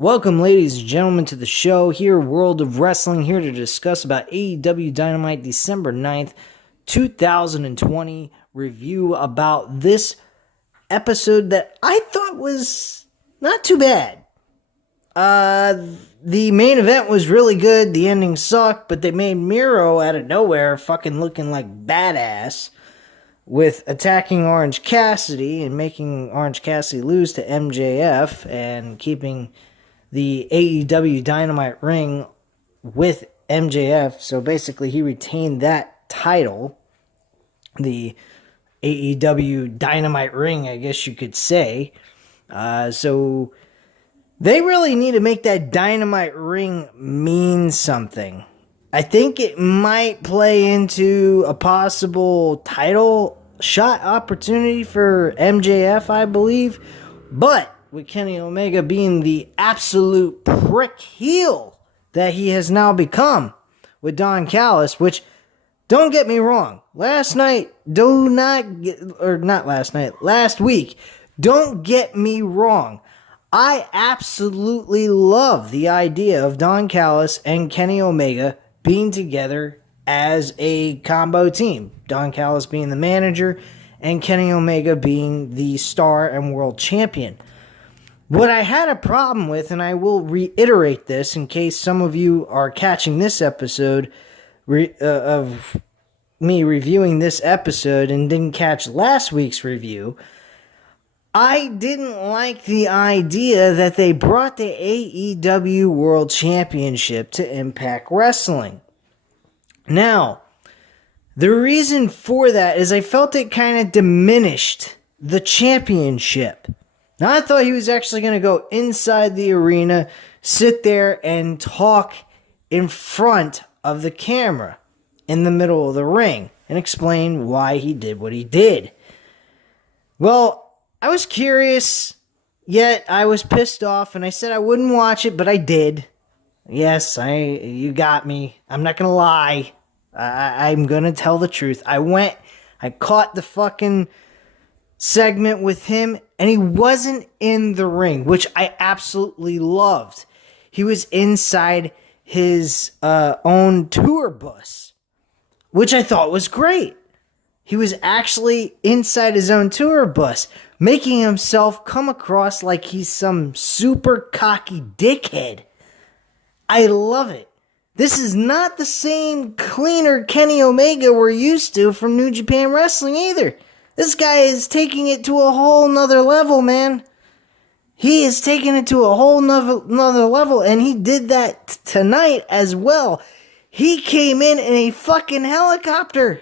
Welcome, ladies and gentlemen, to the show here, World of Wrestling, here to discuss about AEW Dynamite December 9th, 2020, review about this episode that I thought was not too bad. The main event was really good, the ending sucked, but they made Miro out of nowhere fucking looking like badass with attacking Orange Cassidy and making Orange Cassidy lose to MJF and keeping the AEW Dynamite ring with MJF. So basically he retained that title, the AEW Dynamite ring, I guess you could say. So they really need to make that Dynamite ring mean something. I think it might play into a possible title shot opportunity for MJF, I believe. But with Kenny Omega being the absolute prick heel that he has now become with Don Callis, which, don't get me wrong, last week, don't get me wrong, I absolutely love the idea of Don Callis and Kenny Omega being together as a combo team. Don Callis being the manager and Kenny Omega being the star and world champion. What I had a problem with, and I will reiterate this in case some of you are catching this episode of me reviewing this episode and didn't catch last week's review, I didn't like the idea that they brought the AEW World Championship to Impact Wrestling. Now, the reason for that is I felt it kind of diminished the championship. Now, I thought he was actually going to go inside the arena, sit there, and talk in front of the camera in the middle of the ring and explain why he did what he did. Well, I was curious, yet I was pissed off, and I said I wouldn't watch it, but I did. Yes, you got me. I'm not going to lie. I'm going to tell the truth. I caught the fucking segment with him, and he wasn't in the ring, which I absolutely loved. He was inside his own tour bus, which I thought was great. He was actually inside his own tour bus, making himself come across like he's some super cocky dickhead. I love it. This is not the same cleaner Kenny Omega we're used to from New Japan Wrestling either. This guy is taking it to a whole nother level, man. He is taking it to a whole nother level, and he did that tonight as well. He came in a fucking helicopter.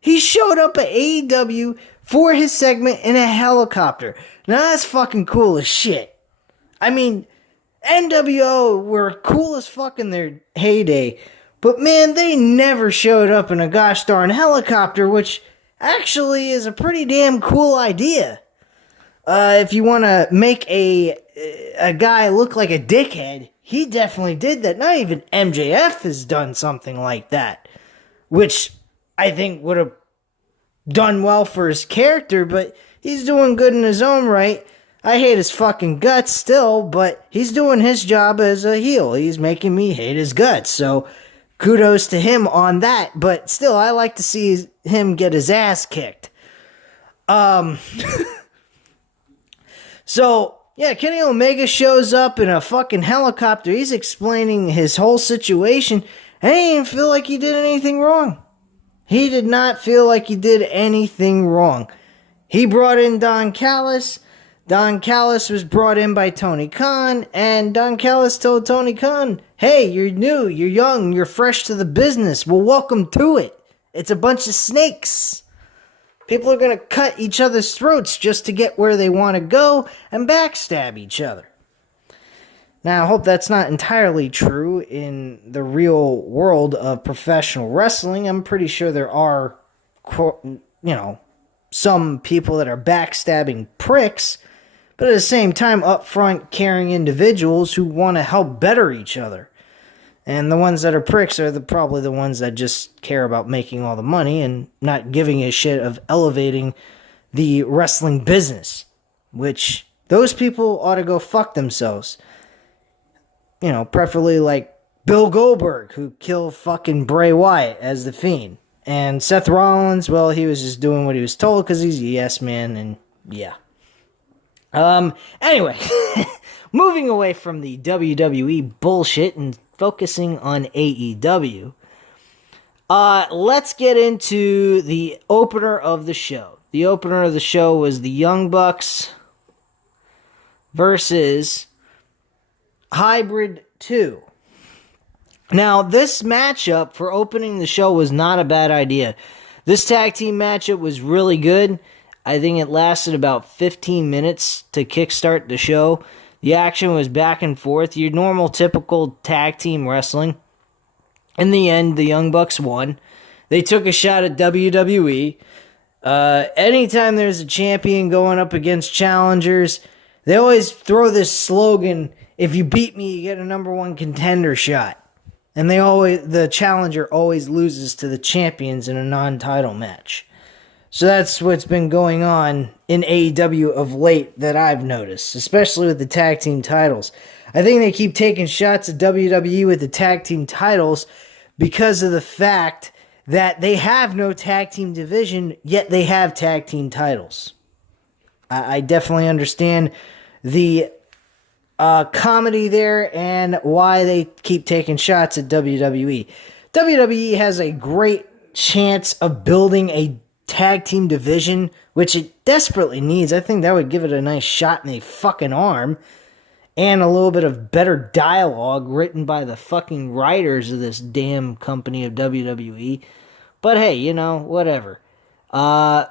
He showed up at AEW for his segment in a helicopter. Now that's fucking cool as shit. I mean, NWO were cool as fuck in their heyday, but man, they never showed up in a gosh darn helicopter, which actually is a pretty damn cool idea. If you want to make a guy look like a dickhead, he definitely did that. Not even MJF has done something like that, which I think would have done well for his character, but he's doing good in his own right. I hate his fucking guts still, but he's doing his job as a heel. He's making me hate his guts, so kudos to him on that, but still, I like to see him get his ass kicked. So, yeah, Kenny Omega shows up in a fucking helicopter. He's explaining his whole situation, and he didn't feel like he did anything wrong. He did not feel like he did anything wrong. He brought in Don Callis. Don Callis was brought in by Tony Khan, and Don Callis told Tony Khan, hey, you're new, you're young, you're fresh to the business. Well, welcome to it. It's a bunch of snakes. People are going to cut each other's throats just to get where they want to go and backstab each other. Now, I hope that's not entirely true in the real world of professional wrestling. I'm pretty sure there are, some people that are backstabbing pricks, but at the same time, upfront, caring individuals who want to help better each other. And the ones that are pricks are probably the ones that just care about making all the money and not giving a shit of elevating the wrestling business, which those people ought to go fuck themselves. preferably like Bill Goldberg, who killed fucking Bray Wyatt as the Fiend. And Seth Rollins, well, he was just doing what he was told because he's a yes man, and yeah. Anyway, moving away from the WWE bullshit and focusing on AEW, let's get into the opener of the show. The opener of the show was the Young Bucks versus Hybrid 2. Now, this matchup for opening the show was not a bad idea. This tag team matchup was really good. I think it lasted about 15 minutes to kickstart the show. The action was back and forth, your normal, typical tag team wrestling. In the end, the Young Bucks won. They took a shot at WWE. Anytime there's a champion going up against challengers, they always throw this slogan, if you beat me, you get a number one contender shot. And the challenger always loses to the champions in a non-title match. So that's what's been going on in AEW of late that I've noticed, especially with the tag team titles. I think they keep taking shots at WWE with the tag team titles because of the fact that they have no tag team division, yet they have tag team titles. I definitely understand the comedy there and why they keep taking shots at WWE. WWE has a great chance of building a tag team division, which it desperately needs. I think that would give it a nice shot in the fucking arm and a little bit of better dialogue written by the fucking writers of this damn company of WWE. But hey, whatever. I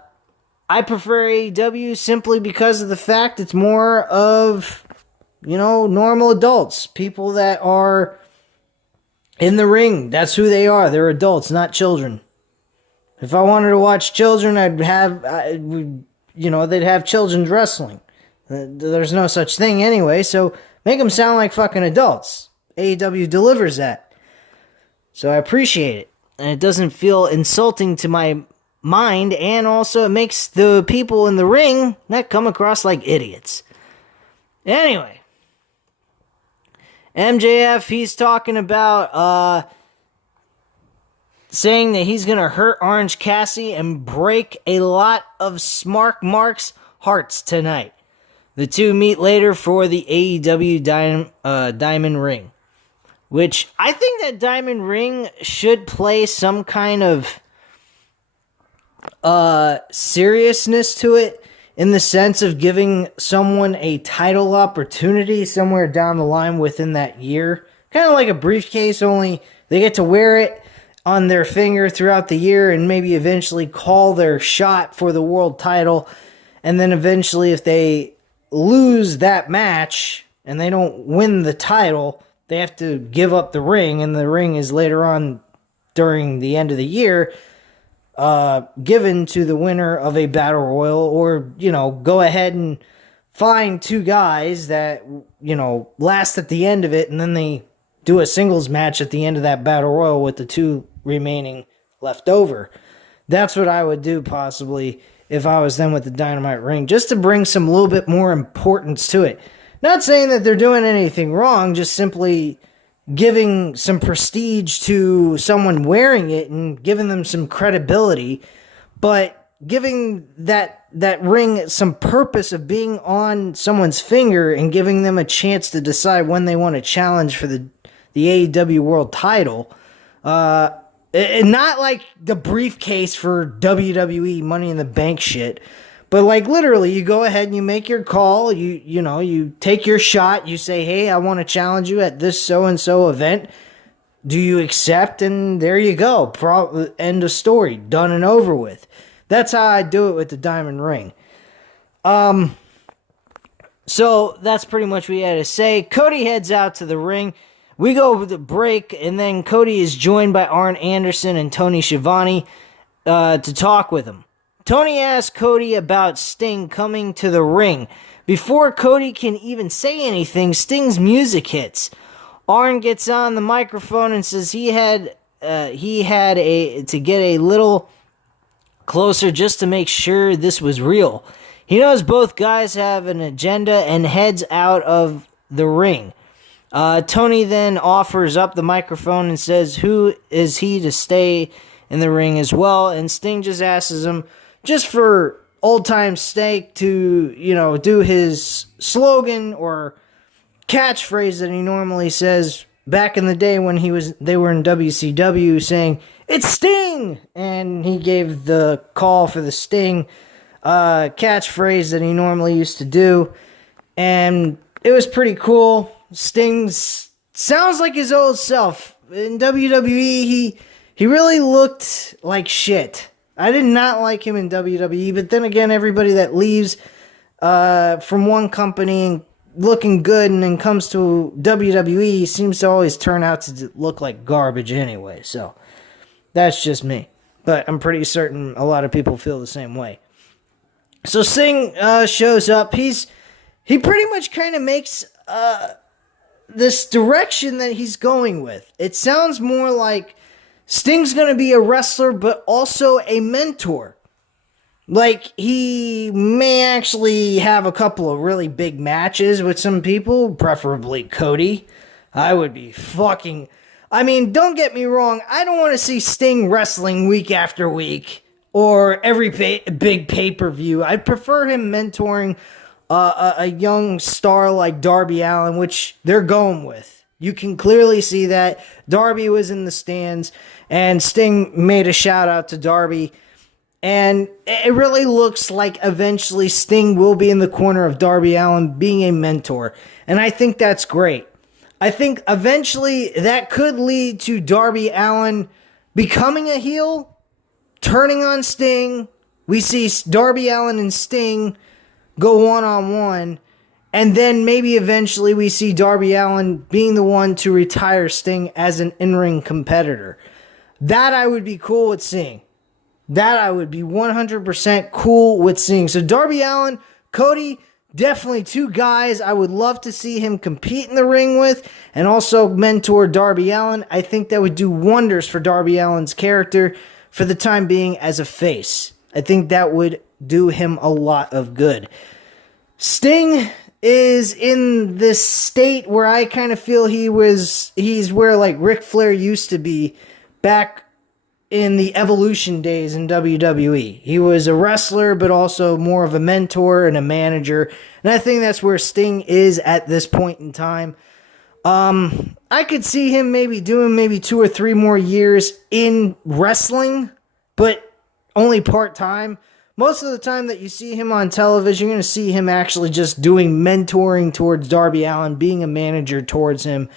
prefer AEW simply because of the fact it's more of normal adults, people that are in the ring. That's who they are. They're adults, not children. If I wanted to watch children, they'd have children's wrestling. There's no such thing anyway, so make them sound like fucking adults. AEW delivers that. So I appreciate it. And it doesn't feel insulting to my mind, and also it makes the people in the ring not come across like idiots. Anyway, MJF, he's talking about saying that he's going to hurt Orange Cassidy and break a lot of Smart Mark's hearts tonight. The two meet later for the AEW Diamond Ring, which I think that Diamond Ring should play some kind of seriousness to it, in the sense of giving someone a title opportunity somewhere down the line within that year. Kind of like a briefcase, only they get to wear it on their finger throughout the year and maybe eventually call their shot for the world title. And then eventually, if they lose that match and they don't win the title, they have to give up the ring, and the ring is later on during the end of the year given to the winner of a battle royal, or, go ahead and find two guys that, last at the end of it, and then they do a singles match at the end of that battle royal with the two remaining left over. That's what I would do possibly if I was them with the Dynamite ring, just to bring some little bit more importance to it. Not saying that they're doing anything wrong, just simply giving some prestige to someone wearing it and giving them some credibility, but giving that ring some purpose of being on someone's finger and giving them a chance to decide when they want to challenge for the AEW World title. And not like the briefcase for WWE Money in the Bank shit, but like literally you go ahead and you make your call, you take your shot, you say, hey, I want to challenge you at this so-and-so event. Do you accept? And there you go. End of story. Done and over with. That's how I do it with the Diamond Ring. So that's pretty much what we had to say. Cody heads out to the ring. We go with the break, and then Cody is joined by Arn Anderson and Tony Schiavone to talk with him. Tony asks Cody about Sting coming to the ring. Before Cody can even say anything, Sting's music hits. Arn gets on the microphone and says he had to get a little closer just to make sure this was real. He knows both guys have an agenda and heads out of the ring. Tony then offers up the microphone and says, who is he to stay in the ring as well? And Sting just asks him, just for old time's sake, to, do his slogan or catchphrase that he normally says back in the day when they were in WCW, saying, "It's Sting!" And he gave the call for the Sting catchphrase that he normally used to do. And it was pretty cool. Sting sounds like his old self. In WWE, he really looked like shit. I did not like him in WWE, but then again, everybody that leaves from one company and looking good and then comes to WWE seems to always turn out to look like garbage anyway. So that's just me. But I'm pretty certain a lot of people feel the same way. So Sting shows up. He pretty much kind of makes this direction that he's going with. It sounds more like Sting's going to be a wrestler, but also a mentor. Like, he may actually have a couple of really big matches with some people, preferably Cody. I would be fucking... I mean, don't get me wrong, I don't want to see Sting wrestling week after week, or every big pay-per-view. I'd prefer him mentoring a young star like Darby Allin, which they're going with. You can clearly see that. Darby was in the stands, and Sting made a shout-out to Darby. And it really looks like eventually Sting will be in the corner of Darby Allin being a mentor. And I think that's great. I think eventually that could lead to Darby Allin becoming a heel, turning on Sting. We see Darby Allin and Sting go one-on-one. And then maybe eventually we see Darby Allin being the one to retire Sting as an in-ring competitor. That I would be cool with seeing. That I would be 100% cool with seeing. So Darby Allin, Cody, definitely two guys I would love to see him compete in the ring with and also mentor Darby Allin. I think that would do wonders for Darby Allin's character for the time being as a face. I think that would do him a lot of good. Sting is in this state where I kind of feel he's where like Ric Flair used to be back in the Evolution days in WWE. He was a wrestler, but also more of a mentor and a manager. And I think that's where Sting is at this point in time. I could see him maybe doing 2 or 3 more years in wrestling, but only part-time. Most of the time that you see him on television, you're going to see him actually just doing mentoring towards Darby Allin, being a manager towards him,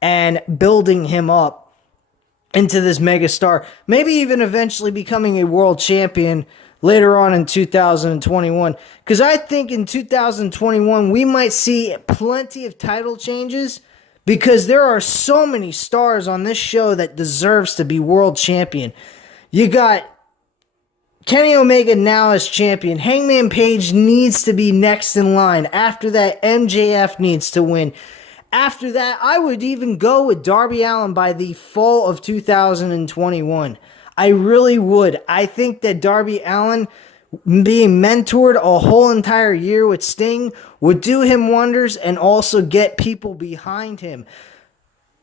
and building him up into this megastar, maybe even eventually becoming a world champion later on in 2021. Because I think in 2021, we might see plenty of title changes because there are so many stars on this show that deserves to be world champion. You got Kenny Omega now as champion. Hangman Page needs to be next in line. After that, MJF needs to win. After that, I would even go with Darby Allin by the fall of 2021. I really would. I think that Darby Allin being mentored a whole entire year with Sting would do him wonders and also get people behind him.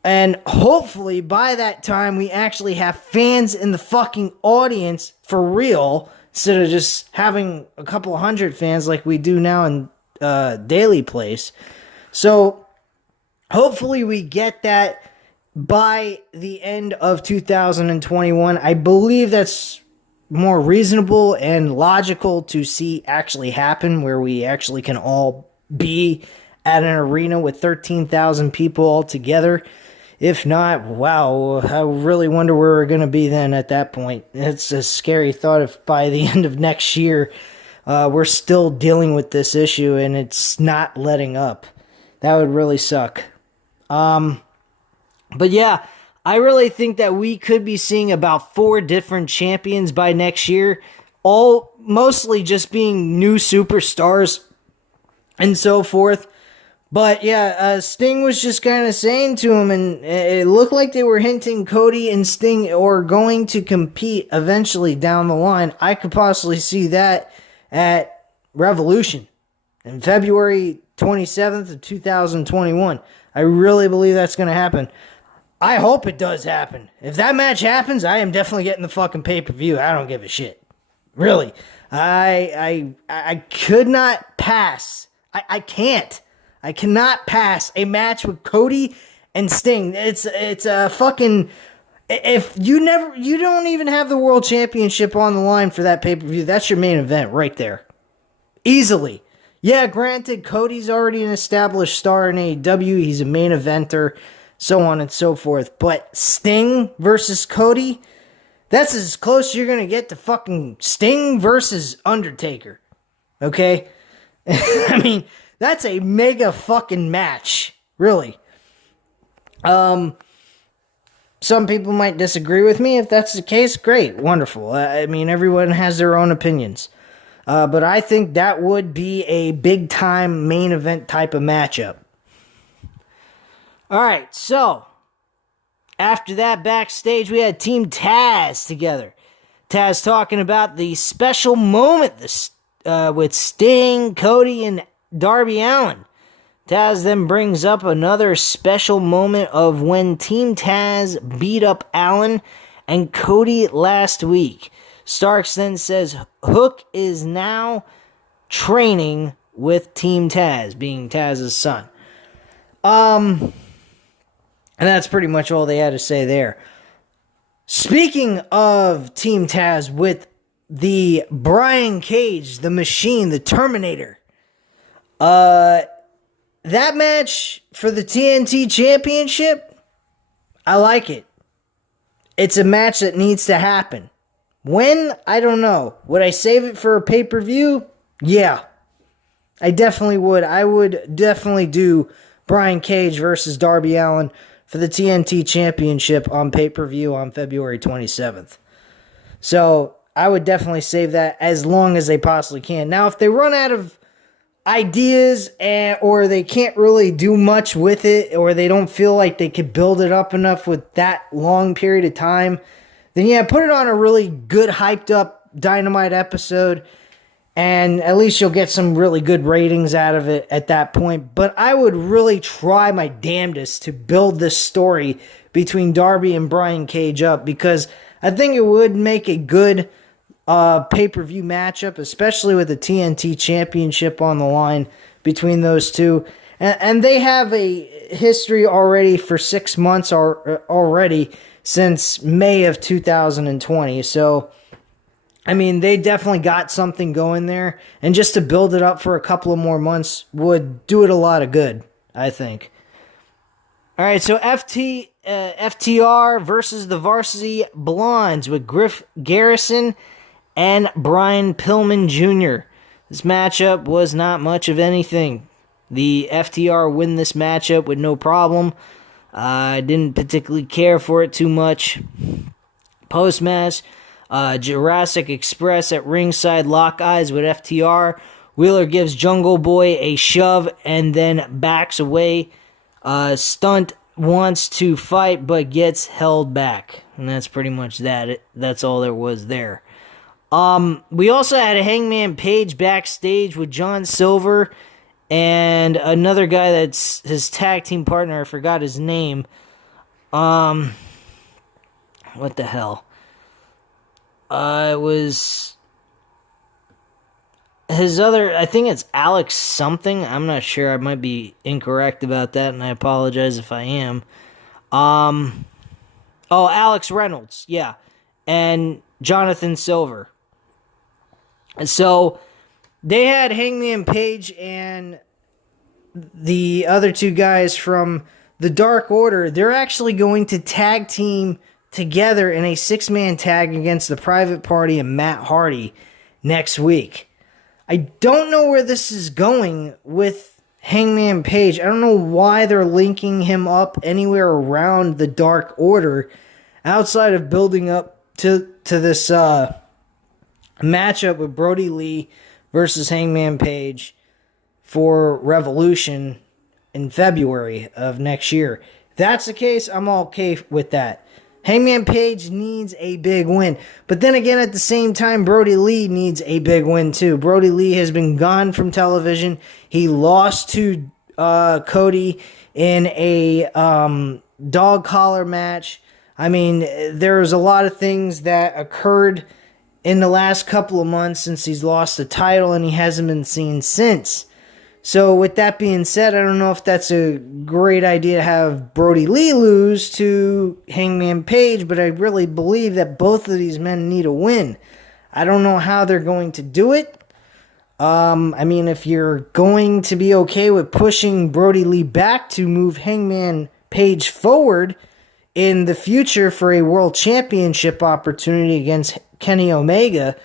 And hopefully by that time we actually have fans in the fucking audience for real instead of just having a couple hundred fans like we do now in Daily Place. So hopefully we get that by the end of 2021. I believe that's more reasonable and logical to see actually happen, where we actually can all be at an arena with 13,000 people all together. If not, wow, I really wonder where we're going to be then at that point. It's a scary thought if by the end of next year we're still dealing with this issue and it's not letting up. That would really suck. But yeah, I really think that we could be seeing about 4 different champions by next year, all mostly just being new superstars and so forth. But yeah, Sting was just kind of saying to him, and it looked like they were hinting Cody and Sting are going to compete eventually down the line. I could possibly see that at Revolution in February 27th of 2021. I really believe that's going to happen. I hope it does happen. If that match happens, I am definitely getting the fucking pay-per-view. I don't give a shit. Really. I could not pass. I can't. I cannot pass a match with Cody and Sting. It's a fucking... If you don't even have the World Championship on the line for that pay-per-view, that's your main event right there. Easily. Yeah, granted, Cody's already an established star in AEW. He's a main eventer, so on and so forth. But Sting versus Cody, that's as close as you're going to get to fucking Sting versus Undertaker. Okay? I mean, that's a mega fucking match. Really. Some people might disagree with me. If that's the case, great. Wonderful. I mean, everyone has their own opinions. But I think that would be a big-time main event type of matchup. All right, so after that, backstage, we had Team Taz together. Taz talking about the special moment with Sting, Cody, and Darby Allin. Taz then brings up another special moment of when Team Taz beat up Allin and Cody last week. Starks then says Hook is now training with Team Taz, being Taz's son. And that's pretty much all they had to say there. Speaking of Team Taz with the Brian Cage, the Machine, the Terminator. That match for the TNT Championship, I like it. It's a match that needs to happen. When? I don't know. Would I save it for a pay-per-view? Yeah. I definitely would. I would definitely do Brian Cage versus Darby Allin for the TNT Championship on pay-per-view on February 27th. So, I would definitely save that as long as they possibly can. Now, if they run out of ideas or they can't really do much with it, or they don't feel like they could build it up enough with that long period of time, then yeah, put it on a really good hyped up Dynamite episode, and at least you'll get some really good ratings out of it at that point. But I would really try my damnedest to build this story between Darby and Brian Cage up, because I think it would make a good pay-per-view matchup, especially with the TNT Championship on the line between those two. And they have a history already for 6 months already since May of 2020. So, I mean, they definitely got something going there. And just to build it up for a couple of more months would do it a lot of good, I think. All right, so FTR versus the Varsity Blondes with Griff Garrison and Brian Pillman Jr. This matchup was not much of anything. The FTR win this matchup with no problem. I didn't particularly care for it too much. Post-match, Jurassic Express at ringside lock eyes with FTR. Wheeler gives Jungle Boy a shove and then backs away. Stunt wants to fight but gets held back. And that's pretty much that. That's all there was there. We also had a Hangman Page backstage with John Silver and another guy that's his tag team partner. I forgot his name. What the hell? It was his other, I think it's Alex something. I'm not sure. I might be incorrect about that, and I apologize if I am. Alex Reynolds, yeah. And Jonathan Silver. So they had Hangman Page and the other two guys from the Dark Order. They're actually going to tag team together in a 6-man tag against the Private Party and Matt Hardy next week. I don't know where this is going with Hangman Page. I don't know why they're linking him up anywhere around the Dark Order outside of building up to this matchup with Brody Lee versus Hangman Page for Revolution in February of next year. If that's the case, I'm okay with that. Hangman Page needs a big win. But then again, at the same time, Brody Lee needs a big win too. Brody Lee has been gone from television. He lost to Cody in a dog collar match. I mean, there's a lot of things that occurred in the last couple of months since he's lost the title, and he hasn't been seen since. So with that being said, I don't know if that's a great idea to have Brody Lee lose to Hangman Page, but I really believe that both of these men need a win. I don't know how they're going to do it. I mean, if you're going to be okay with pushing Brody Lee back to move Hangman Page forward in the future for a world championship opportunity against Kenny Omega,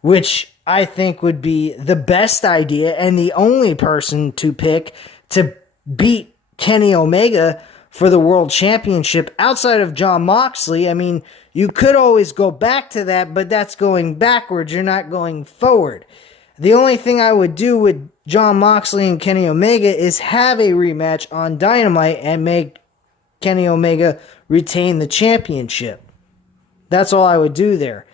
which I think would be the best idea and the only person to pick to beat Kenny Omega for the world championship outside of Jon Moxley. I mean, you could always go back to that, but that's going backwards. You're not going forward. The only thing I would do with Jon Moxley and Kenny Omega is have a rematch on Dynamite and make Kenny Omega retain the championship. That's all I would do there.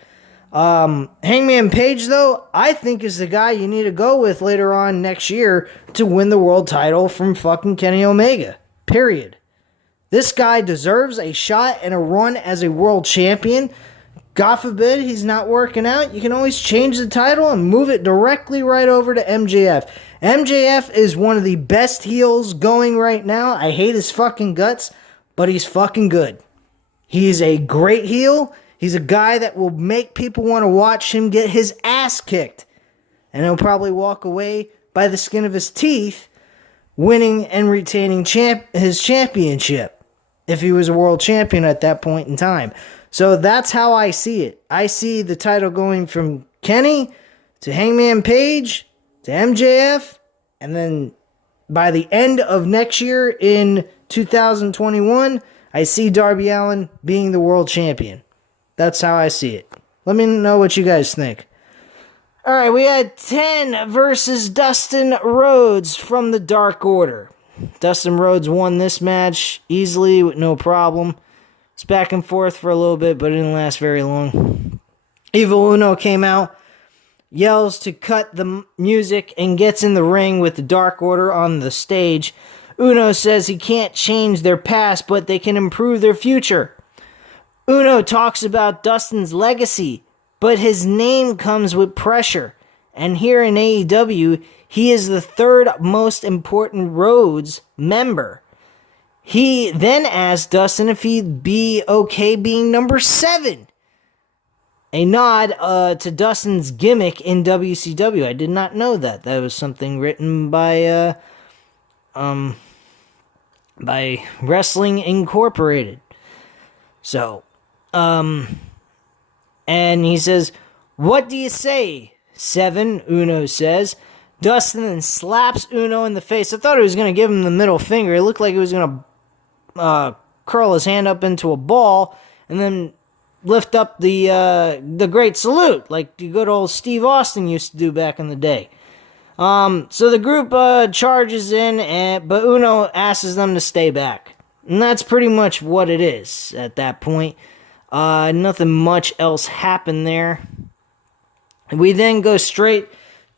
Hangman Page, though, I think is the guy you need to go with later on next year to win the world title from fucking Kenny Omega. Period. This guy deserves a shot and a run as a world champion. God forbid he's not working out. You can always change the title and move it directly right over to MJF. MJF is one of the best heels going right now. I hate his fucking guts, but he's fucking good. He's a great heel. He's a guy that will make people want to watch him get his ass kicked. And he'll probably walk away by the skin of his teeth, winning and retaining his championship, if he was a world champion at that point in time. So that's how I see it. I see the title going from Kenny to Hangman Page to MJF, and then by the end of next year in 2021, I see Darby Allin being the world champion. That's how I see it. Let me know what you guys think. Alright, we had 10 versus Dustin Rhodes from the Dark Order. Dustin Rhodes won this match easily with no problem. It's back and forth for a little bit, but it didn't last very long. Evil Uno came out, yells to cut the music, and gets in the ring with the Dark Order on the stage. Uno says he can't change their past, but they can improve their future. Uno talks about Dustin's legacy, but his name comes with pressure. And here in AEW, he is the third most important Rhodes member. He then asked Dustin if he'd be okay being number 7. A nod to Dustin's gimmick in WCW. I did not know that. That was something written by Wrestling Incorporated. So, and he says, "What do you say, 7?" Uno says. Dustin then slaps Uno in the face. I thought he was going to give him the middle finger. It looked like he was going to curl his hand up into a ball and then lift up the great salute, like the good old Steve Austin used to do back in the day. So the group charges in, but Uno asks them to stay back. And that's pretty much what it is at that point. Nothing much else happened there. We then go straight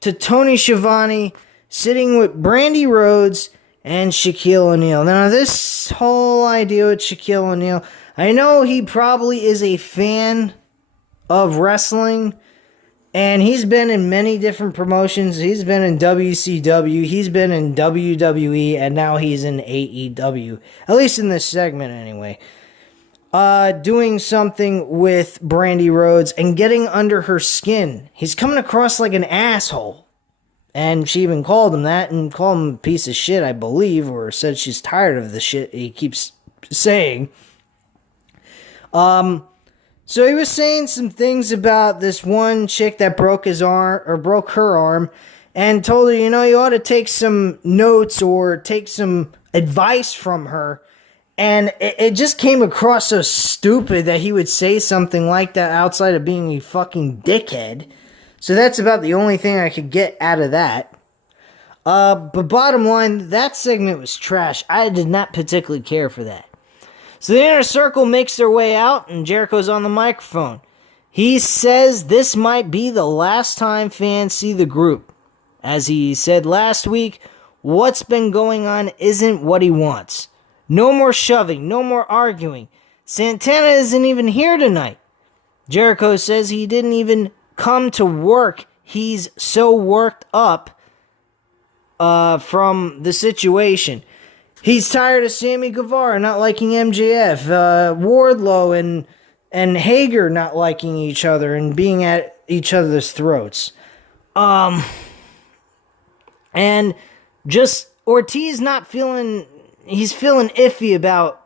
to Tony Schiavone sitting with Brandy Rhodes and Shaquille O'Neal. Now, this whole idea with Shaquille O'Neal, I know he probably is a fan of wrestling, and he's been in many different promotions. He's been in WCW, he's been in WWE, and now he's in AEW. At least in this segment, anyway. Doing something with Brandy Rhodes and getting under her skin. He's coming across like an asshole. And she even called him that and called him a piece of shit, I believe, or said she's tired of the shit he keeps saying. So he was saying some things about this one chick that broke his arm, or broke her arm, and told her, you know, you ought to take some notes or take some advice from her. And it just came across so stupid that he would say something like that outside of being a fucking dickhead. So that's about the only thing I could get out of that. But bottom line, that segment was trash. I did not particularly care for that. So the Inner Circle makes their way out, and Jericho's on the microphone. He says this might be the last time fans see the group. As he said last week, what's been going on isn't what he wants. No more shoving, no more arguing. Santana isn't even here tonight. Jericho says he didn't even come to work. He's so worked up from the situation. He's tired of Sammy Guevara not liking MJF, Wardlow and Hager not liking each other and being at each other's throats. And just Ortiz he's feeling iffy about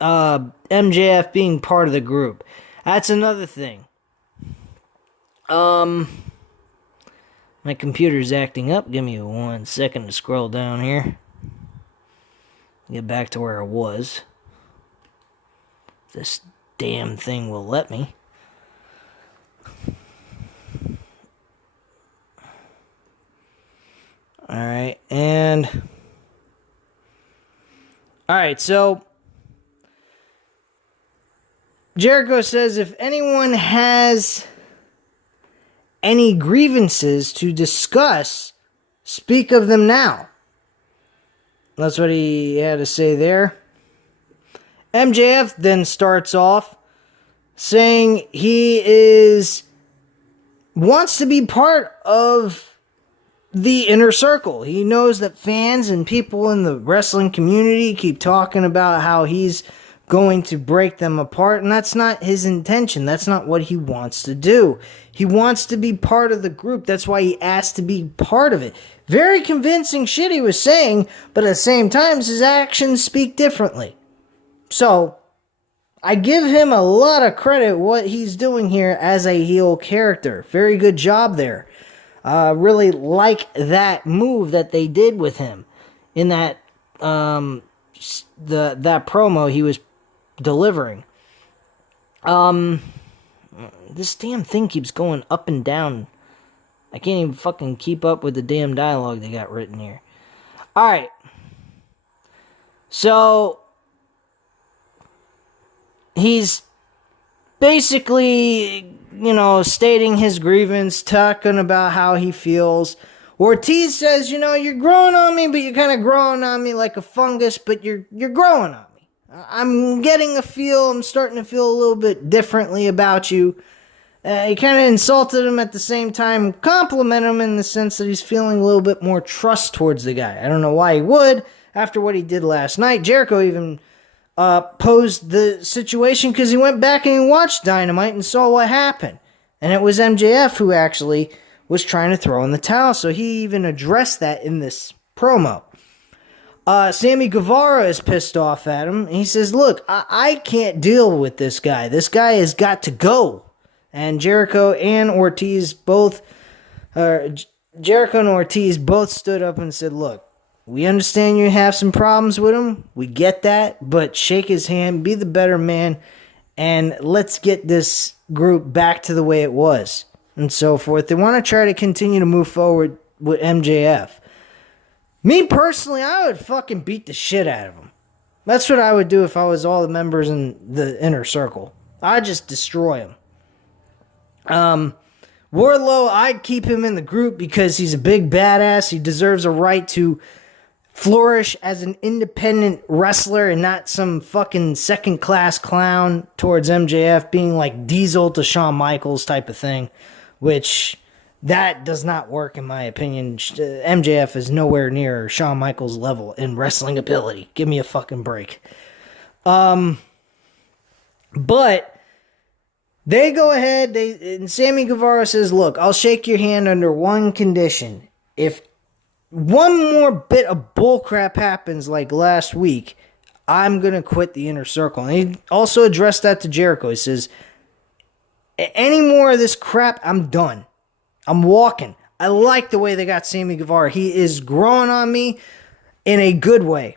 MJF being part of the group. That's another thing. My computer's acting up. Give me 1 second to scroll down here. Get back to where I was. This damn thing will let me. Alright, so Jericho says if anyone has any grievances to discuss, speak of them now. That's what he had to say there. MJF then starts off saying he wants to be part of the Inner Circle. He knows that fans and people in the wrestling community keep talking about how he's going to break them apart, and that's not his intention. That's not what he wants to do. He wants to be part of the group. That's why he asked to be part of it. Very convincing shit he was saying, but at the same time, his actions speak differently. So, I give him a lot of credit what he's doing here as a heel character. Very good job there. Really like that move that they did with him in that that promo he was delivering. This damn thing keeps going up and down. I can't even fucking keep up with the damn dialogue they got written here. Alright. So, he's basically, stating his grievance, talking about how he feels. Ortiz says, you're growing on me, but you're kind of growing on me like a fungus, but you're growing on me. I'm starting to feel a little bit differently about you. He kind of insulted him at the same time, complimented him in the sense that he's feeling a little bit more trust towards the guy. I don't know why he would, after what he did last night. Jericho even posed the situation because he went back and he watched Dynamite and saw what happened. And it was MJF who actually was trying to throw in the towel, so he even addressed that in this promo. Sammy Guevara is pissed off at him. He says, look, I can't deal with this guy. This guy has got to go. And Jericho and Ortiz both stood up and said, look, we understand you have some problems with him. We get that, but shake his hand, be the better man, and let's get this group back to the way it was, and so forth. They want to try to continue to move forward with MJF. Me personally, I would fucking beat the shit out of him. That's what I would do if I was all the members in the Inner Circle. I'd just destroy him. Wardlow, I'd keep him in the group because he's a big badass. He deserves a right to flourish as an independent wrestler and not some fucking second-class clown towards MJF, being like Diesel to Shawn Michaels type of thing, which that does not work in my opinion. MJF is nowhere near Shawn Michaels' level in wrestling ability. Give me a fucking break. But they go ahead, and Sammy Guevara says, look, I'll shake your hand under one condition. If one more bit of bullcrap happens like last week, I'm going to quit the Inner Circle. And he also addressed that to Jericho. He says, any more of this crap, I'm done. I'm walking. I like the way they got Sammy Guevara. He is growing on me in a good way.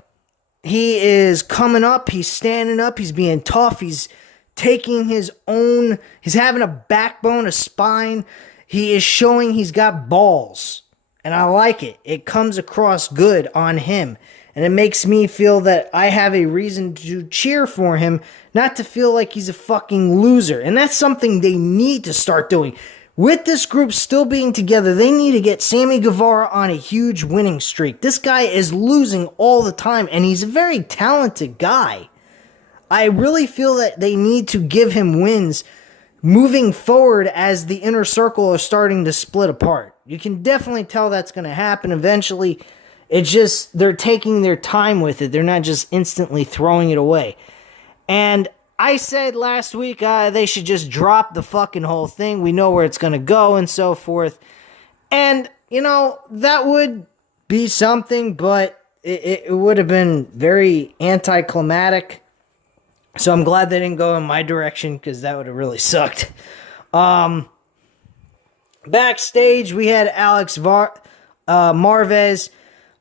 He is coming up. He's standing up. He's being tough. He's taking his own. He's having a backbone, a spine. He is showing he's got balls. And I like it. It comes across good on him. And it makes me feel that I have a reason to cheer for him, not to feel like he's a fucking loser. And that's something they need to start doing. With this group still being together, they need to get Sammy Guevara on a huge winning streak. This guy is losing all the time, and he's a very talented guy. I really feel that they need to give him wins moving forward as the inner circle is starting to split apart. You can definitely tell that's going to happen eventually. It's just they're taking their time with it. They're not just instantly throwing it away. And I said last week they should just drop the fucking whole thing. We know where it's going to go and so forth. And, that would be something, but it would have been very anticlimactic. So I'm glad they didn't go in my direction because that would have really sucked. Backstage, we had Alex Marvez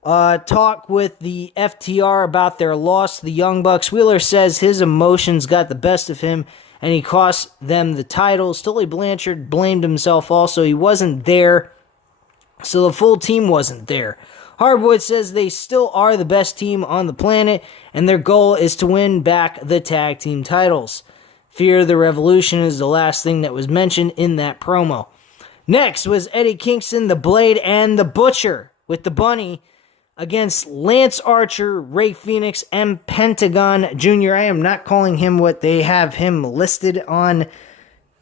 talk with the FTR about their loss to the Young Bucks. Wheeler says his emotions got the best of him and he cost them the titles. Tully Blanchard blamed himself also. He wasn't there, so the full team wasn't there. Hardwood says they still are the best team on the planet and their goal is to win back the tag team titles. Fear the Revolution is the last thing that was mentioned in that promo. Next was Eddie Kingston, the Blade, and the Butcher with the Bunny against Lance Archer, Rey Fenix, and Pentagon Jr. I am not calling him what they have him listed on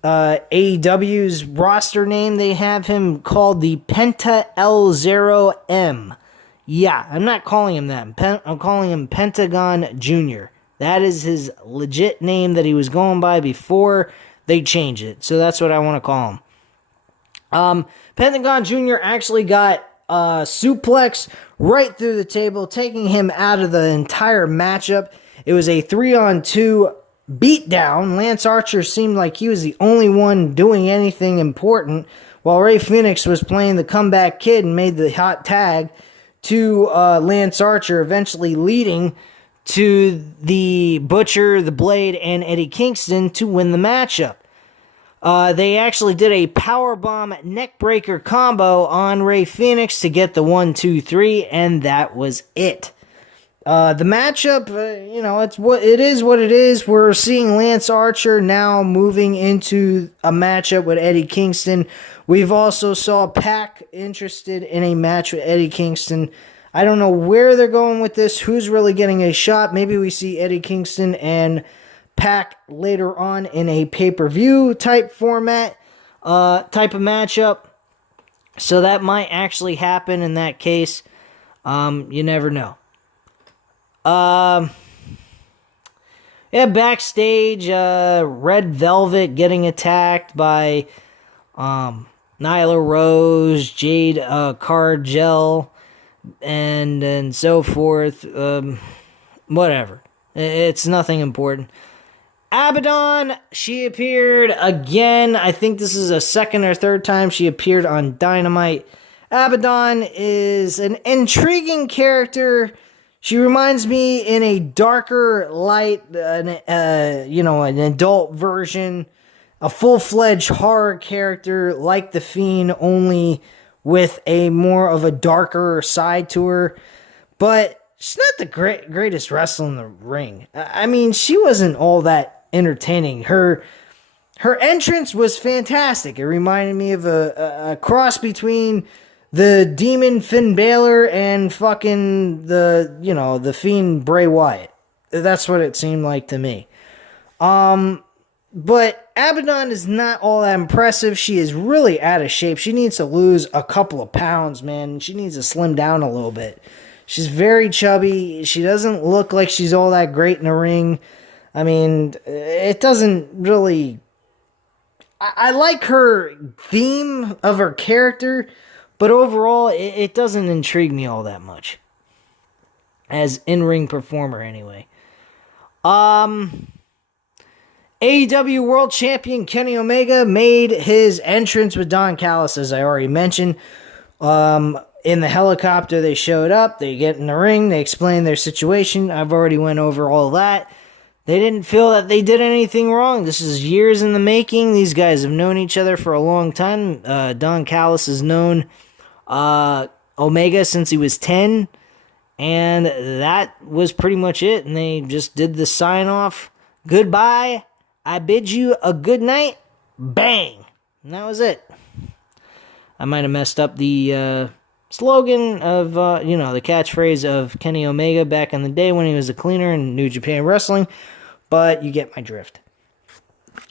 AEW's roster name. They have him called the Penta L0M. Yeah, I'm not calling him that. I'm calling him Pentagon Jr. That is his legit name that he was going by before they changed it. So that's what I want to call him. Pentagon Jr. actually got suplex right through the table, taking him out of the entire matchup. It was a 3-on-2 beatdown. Lance Archer seemed like he was the only one doing anything important, while Rey Fenix was playing the comeback kid and made the hot tag to Lance Archer, eventually leading to the Butcher, the Blade, and Eddie Kingston to win the matchup. They actually did a powerbomb neckbreaker combo on Rey Fenix to get the 1-2-3, and that was it. The matchup, it is what it is. We're seeing Lance Archer now moving into a matchup with Eddie Kingston. We've also saw Pac interested in a match with Eddie Kingston. I don't know where they're going with this, who's really getting a shot. Maybe we see Eddie Kingston and Pac later on in a pay-per-view type format, type of matchup. So that might actually happen in that case. You never know. Backstage, Red Velvet getting attacked by Nyla Rose, Jade Cargill, and so forth. Whatever. It's nothing important. Abaddon, she appeared again. I think this is a second or third time she appeared on Dynamite. Abaddon is an intriguing character. She reminds me in a darker light, an adult version, a full-fledged horror character like The Fiend, only with a more of a darker side to her. But she's not the greatest wrestler in the ring. I mean, she wasn't all that entertaining. Her entrance was fantastic. It reminded me of a cross between the Demon Finn Balor and fucking the Fiend Bray Wyatt. That's what it seemed like to me. But Abaddon is not all that impressive. She is really out of shape. She needs to lose a couple of pounds, man. She needs to slim down a little bit. She's very chubby. She doesn't look like she's all that great in the ring. I mean, it doesn't really... I like her theme of her character, but overall, it doesn't intrigue me all that much. As in-ring performer, anyway. AEW World Champion Kenny Omega made his entrance with Don Callis, as I already mentioned. In the helicopter, they showed up. They get in the ring. They explain their situation. I've already went over all that. They didn't feel that they did anything wrong. This is years in the making. These guys have known each other for a long time. Don Callis has known Omega since he was 10. And that was pretty much it. And they just did the sign off. Goodbye. I bid you a good night. Bang. And that was it. I might have messed up the slogan of, the catchphrase of Kenny Omega back in the day when he was a cleaner in New Japan Wrestling. But you get my drift.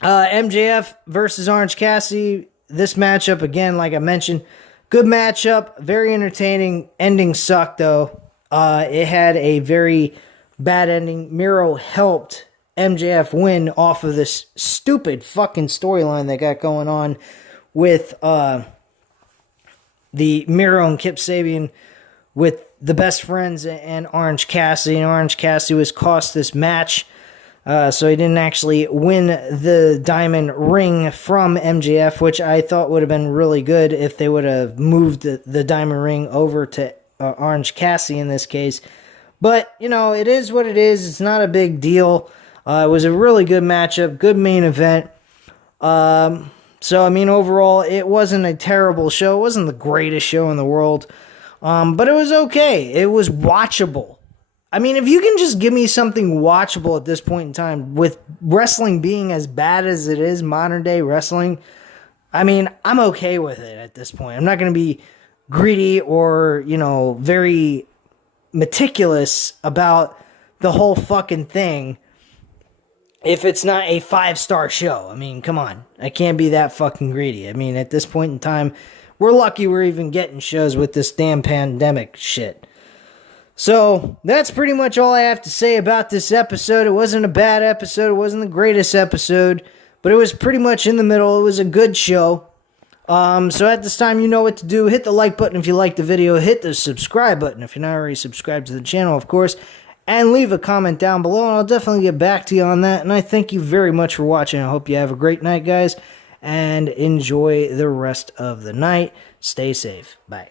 MJF versus Orange Cassidy. This matchup, again, like I mentioned, good matchup. Very entertaining. Ending sucked, though. It had a very bad ending. Miro helped MJF win off of this stupid fucking storyline that got going on with the Miro and Kip Sabian with the best friends and Orange Cassidy. And Orange Cassidy was cost this match. So he didn't actually win the diamond ring from MJF, which I thought would have been really good if they would have moved the diamond ring over to Orange Cassidy in this case. But, it is what it is. It's not a big deal. It was a really good matchup, good main event. Overall, it wasn't a terrible show. It wasn't the greatest show in the world. But it was okay. It was watchable. If you can just give me something watchable at this point in time, with wrestling being as bad as it is, modern day wrestling, I'm okay with it at this point. I'm not going to be greedy or, very meticulous about the whole fucking thing if it's not a 5-star show. Come on. I can't be that fucking greedy. At this point in time, we're lucky we're even getting shows with this damn pandemic shit. So, that's pretty much all I have to say about this episode. It wasn't a bad episode. It wasn't the greatest episode. But it was pretty much in the middle. It was a good show. So at this time, you know what to do. Hit the like button if you liked the video. Hit the subscribe button if you're not already subscribed to the channel, of course. And leave a comment down below, and I'll definitely get back to you on that. And I thank you very much for watching. I hope you have a great night, guys. And enjoy the rest of the night. Stay safe. Bye.